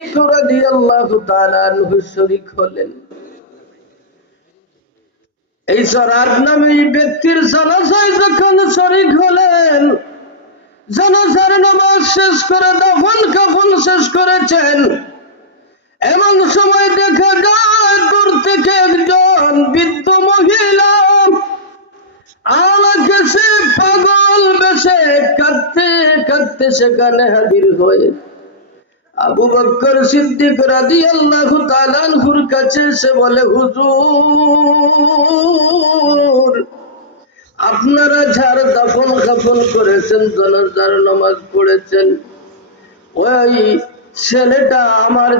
রাদিয়াল্লাহু তাআলা আনহু শরীক হলেন। এই জরাদ নামে ব্যক্তির জানাজায় যখন শরীক হলেন, জানাজার নামাজ শেষ করে দাফন কাফন শেষ করেছেন, এমন সময় দেখা যায় দূর থেকে একজন বৃদ্ধ মহিলা আমাকে সে পাগল বেশে কাঁদতে কাঁদতে সেখানে হাজির হয়ে আবু বকর সিদ্দিক রাদিয়াল্লাহু তাআলা আনহুর কাছে এসে বলে, হুজুর, আপনারা যার দাফন কাফন করেছেন, জানাজার নামাজ পড়েছেন, ওই ছেলেটা আমার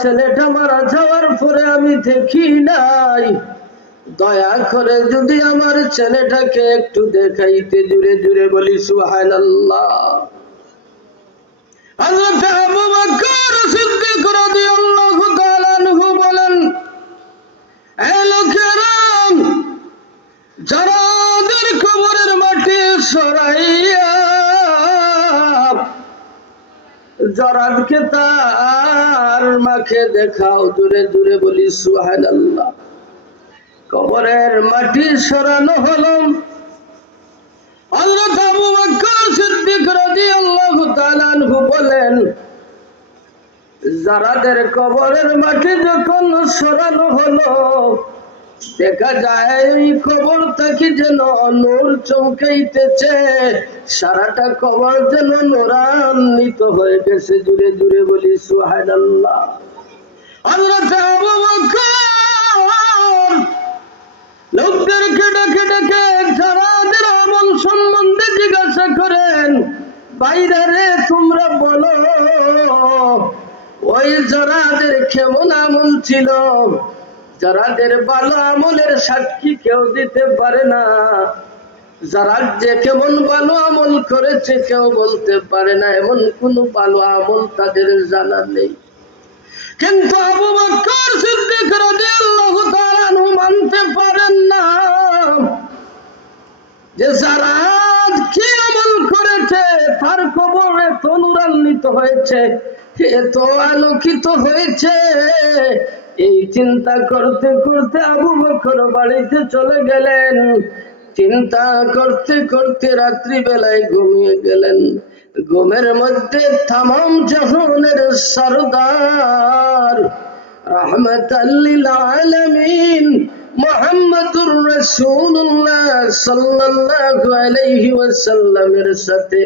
ছেলেটা মারা যাওয়ার পরে আমি দেখি নাই। দয়া করে যদি আমার ছেলেটাকে একটু দেখাইতে, জুড়ে জুড়ে বলি সুবহানাল্লাহ। হযরত আবু বকর সিদ্দিক রাদিয়াল্লাহু তাআলা আনহু বলেন, হে লোকেরা, যারা ওদের কবরের মাটি সরাইয়া জরাদকে তার মাকে দেখাও, জুড়ে জুড়ে বলি সুবহানাল্লাহ। কবরের মাটি সরানো হলো। হযরত আবু বকর সিদ্দিক রাদিয়াল্লাহু তাআলা আনহু বলেন, যারাদের কবরের মাটি যখন সরানো হলো, দেখা যায় এই কবর থেকে যেন নূর চমকাইতেছে, সারাটা কবর যেন নূরান্বিত হয়ে গেছে, জুড়ে জুড়ে বলি সুবহানাল্লাহ। হযরত আবু বকর লোকদেরকে ডেকে ডেকে যারাদের আমল সম্বন্ধে জিজ্ঞাসা করেন, বাইরে রে তোমরা বলো, ওই যারাদের কেমন আমল ছিল? যারাদের ভালো আমলের সাক্ষী কেউ দিতে পারে না, যারা যে কেমন ভালো আমল করেছে কেউ বলতে পারে না, এমন কোন ভালো আমল তাদের জানা নেই। কিন্তু আবু বকর সিদ্দিক রাদিয়াল্লাহু তাআলা আনহু মানতে পারেন না যে যারা কি আমল করেছে তার কবর এত নূরান্বিত হয়েছে, এত আলোকিত হয়েছে। এই চিন্তা করতে করতে আবু বকর বাড়িতে চলে গেলেন। চিন্তা করতে করতে রাত্রি বেলায় ঘুমিয়ে গেলেন। ঘুমের মধ্যে তামাম জাহানের সরদার রাহমাতাল লিল আলামিন মুহাম্মদুর রাসূলুল্লাহ সাল্লাল্লাহু আলাইহি ওয়াসাল্লামের সাথে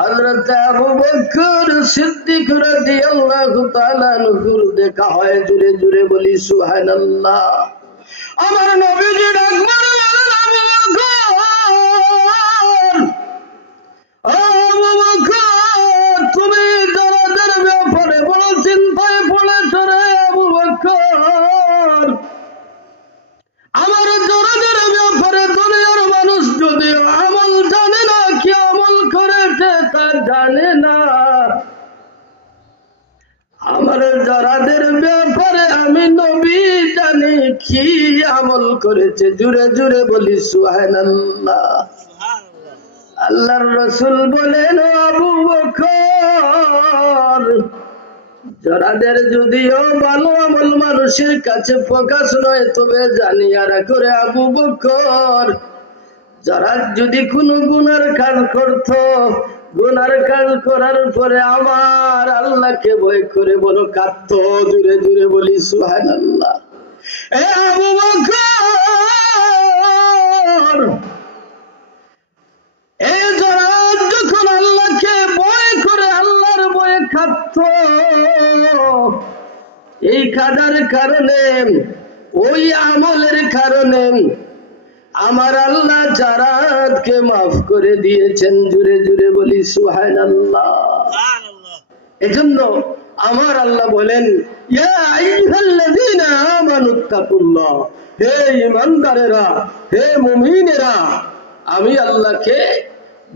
হযরত আবু বকর সিদ্দিক রাদিয়াল্লাহু তাআলা আনহুর দেখা হয়। জুড়ে জুড়ে বলি সুবহানাল্লাহ। আমার নবীজি ডাক মারলেন, আবু বকর, তুমি যারাদের ব্যাপারে বড় চিন্তায় পড়েছ রে আবু বকর। আমার যারাদের ব্যাপারে দুনিয়ার মানুষ যদিও আমল জানে না, কি আমল করেছে তা জানে না, আমার যারাদের ব্যাপারে আমি নবী জানি কি আমল করেছে। জুড়ে জুড়ে বলি সুবহানাল্লাহ। আল্লাহর রাসূল বলেন, আবু বকর, যারাদের যদিও ভালো আমল মানুষের কাছে প্রকাশ নয়, তবে জানিয়া রাখো রে আবু বকর, যারা যদি কোনো গুনার কাজ করত, গুনার কাজ করার পরে আমার আল্লাহকে ভয় করে বলো কাঁদত। জুড়ে জুড়ে বলি সুবহানাল্লাহ। এ আবু বকর, এই যারা যখন আল্লাহকে ভয় করে আল্লাহর ভয়ে কাঁদত, এই কাদার কারণে, ওই আমলের কারণে আমার আল্লাহ যারাকে মাফ করে দিয়েছেন। জুড়ে জুড়ে বলি সুবহানাল্লাহ। এজন্য আমার আল্লাহ বলেন, ইয়া আইয়ুহাল্লাযীনা আমানুত্তাকুল্লাহ, হে ঈমানদারেরা, হে মুমিনেরা, আমি আল্লাহকে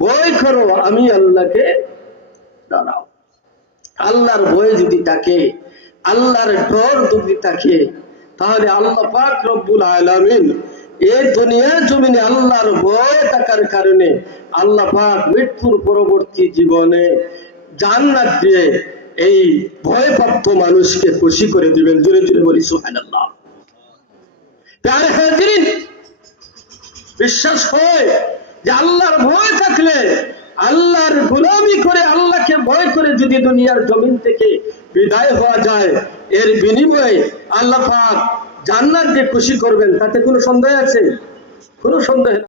ভয় করো, আমি আল্লাহকে ডরাও। আল্লাহর ভয় যদি থাকে, আল্লাহর ডর যদি থাকে, তাহলে আল্লাহ পাক রব্বুল আলামিন এই দুনিয়ার জমিনে আল্লাহর ভয় থাকার কারণে আল্লাহ পাক মৃত্যুর পরবর্তী জীবনে জান্নাত দিয়ে এই ভয়প্রাপ্ত মানুষকে খুশি করে দিবেন। জোরে জোরে বলি সুবহানাল্লাহ। প্যারে হাজিরিন, বিশ্বাস হয় যে আল্লাহর ভয় থাকলে, আল্লাহর গোলামি করে, আল্লাহকে ভয় করে যদি দুনিয়ার জমিন থেকে বিদায় হওয়া যায়, এর বিনিময়ে আল্লাহ পাক জান্নাত দিয়ে খুশি করবেন, তাতে কোনো সন্দেহ আছে? কোনো সন্দেহ